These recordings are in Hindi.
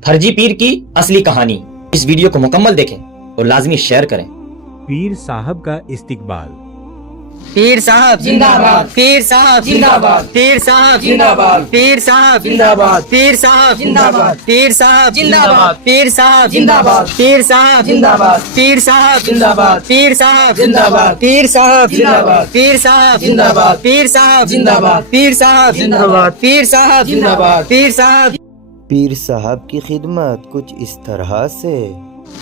फर्जी पीर की असली कहानी। इस वीडियो को मुकम्मल देखें और लाजमी शेयर करें। पीर साहब का इस्तिकबाल। पीर साहब जिंदाबाद, पीर साहब जिंदाबाद, पीर साहब जिंदाबाद, पीर साहब जिंदाबाद, पीर साहब जिंदाबाद, पीर साहब जिंदाबाद, पीर साहब जिंदाबाद, पीर साहब जिंदाबाद, पीर साहब जिंदाबाद, पीर साहब जिंदाबाद, पीर साहब जिंदाबाद, पीर साहब जिंदाबाद, पीर साहब जिंदाबाद, पीर साहब जिंदाबाद, पीर साहब जिंदाबाद, पीर साहब पीर साहब की खिदमत कुछ इस तरह से।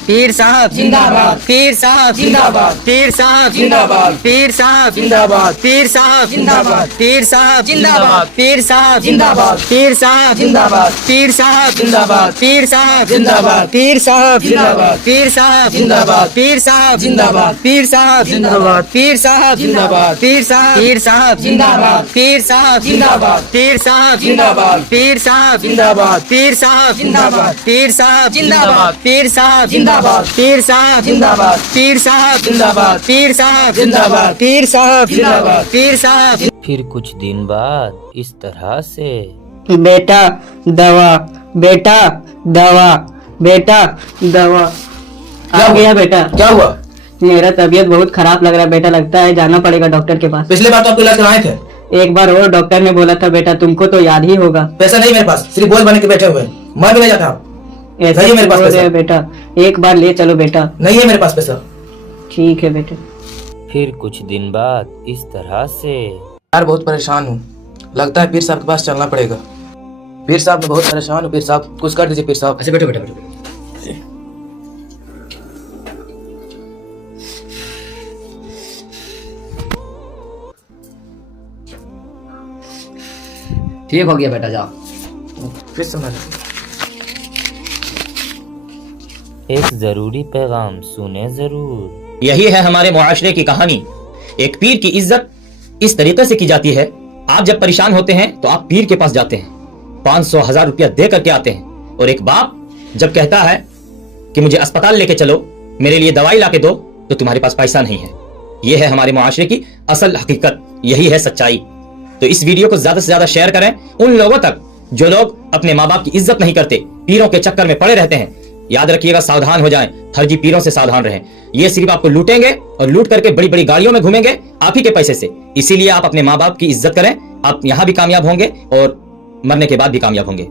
पीर साहब जिंदाबाद, पीर साहब जिंदाबाद, पीर साहब जिंदाबाद, पीर साहब जिंदाबाद, पीर साहब जिंदाबाद, पीर साहब जिंदाबाद, पीर साहब जिंदाबाद, पीर साहब जिंदाबाद, पीर साहब जिंदाबाद, पीर साहब जिंदाबाद, पीर साहब जिंदाबाद, पीर साहब जिंदाबाद, पीर साहब जिंदाबाद, पीर साहब जिंदाबाद, पीर साहब जिंदाबाद, पीर साहब पीर साहब जिंदाबाद, पीर साहब जिंदाबाद, पीर साहब जिंदाबाद, पीर साहब जिंदाबाद, पीर साहब जिंदाबाद, पीर साहब जिंदाबाद, पीर साहब जिंदाबाद, पीर साहब जिंदाबाद, पीर साहब जिंदाबाद, पीर साहब जिंदाबाद, पीर साहब जिंदाबाद, पीर साहब। फिर कुछ दिन बाद इस तरह से। बेटा दवा, बेटा दवा, बेटा दवा। आ गया बेटा। क्या हुआ? मेरा तबीयत बहुत खराब लग रहा है बेटा, लगता है जाना पड़ेगा डॉक्टर के पास। पिछले बार तो आपको इलाज कराए थे। एक बार और डॉक्टर ने बोला था बेटा तुमको तो याद ही होगा। पैसा नहीं मेरे पास, सिर्फ बोल बने के बैठे हुए हैं। मैं भी नहीं जाता आप। ऐसे नहीं है मेरे पास बोल रहे पैसा। हैं बेटा, एक बार ले चलो बेटा। नहीं है मेरे पास पैसा। ठीक है बेटा। फिर कुछ दिन बाद इस तरह से। यार बहुत परेशान हूँ, लगता है पीर साहब के पास चलना पड़ेगा। पीर साहब मैं बहुत परेशान हूँ। पीर साहब कुछ कर दीजिए। पीर साहब ऐसे बैठो बैठो बैठो। ठीक हो गया बेटा, जाओ। फिर सुना। एक जरूरी पैगाम सुने जरूर। यही है हमारे मुआशरे की कहानी। एक पीर की इज्जत इस तरीके से की जाती है, आप जब परेशान होते हैं तो आप पीर के पास जाते हैं, 500,000 रुपया दे करके आते हैं। और एक बाप जब कहता है कि मुझे अस्पताल लेके चलो, मेरे लिए दवाई ला के दो, तो तुम्हारे पास पैसा नहीं है। यह है हमारे मुआशरे की असल हकीकत, यही है सच्चाई। तो इस वीडियो को ज्यादा से ज्यादा शेयर करें उन लोगों तक जो लोग अपने माँ बाप की इज्जत नहीं करते, पीरों के चक्कर में पड़े रहते हैं। याद रखिएगा, सावधान हो जाएं, फर्जी पीरों से सावधान रहें। ये सिर्फ आपको लूटेंगे और लूट करके बड़ी बड़ी गाड़ियों में घूमेंगे आप ही के पैसे से। इसीलिए आप अपने माँ बाप की इज्जत करें, आप यहाँ भी कामयाब होंगे और मरने के बाद भी कामयाब होंगे।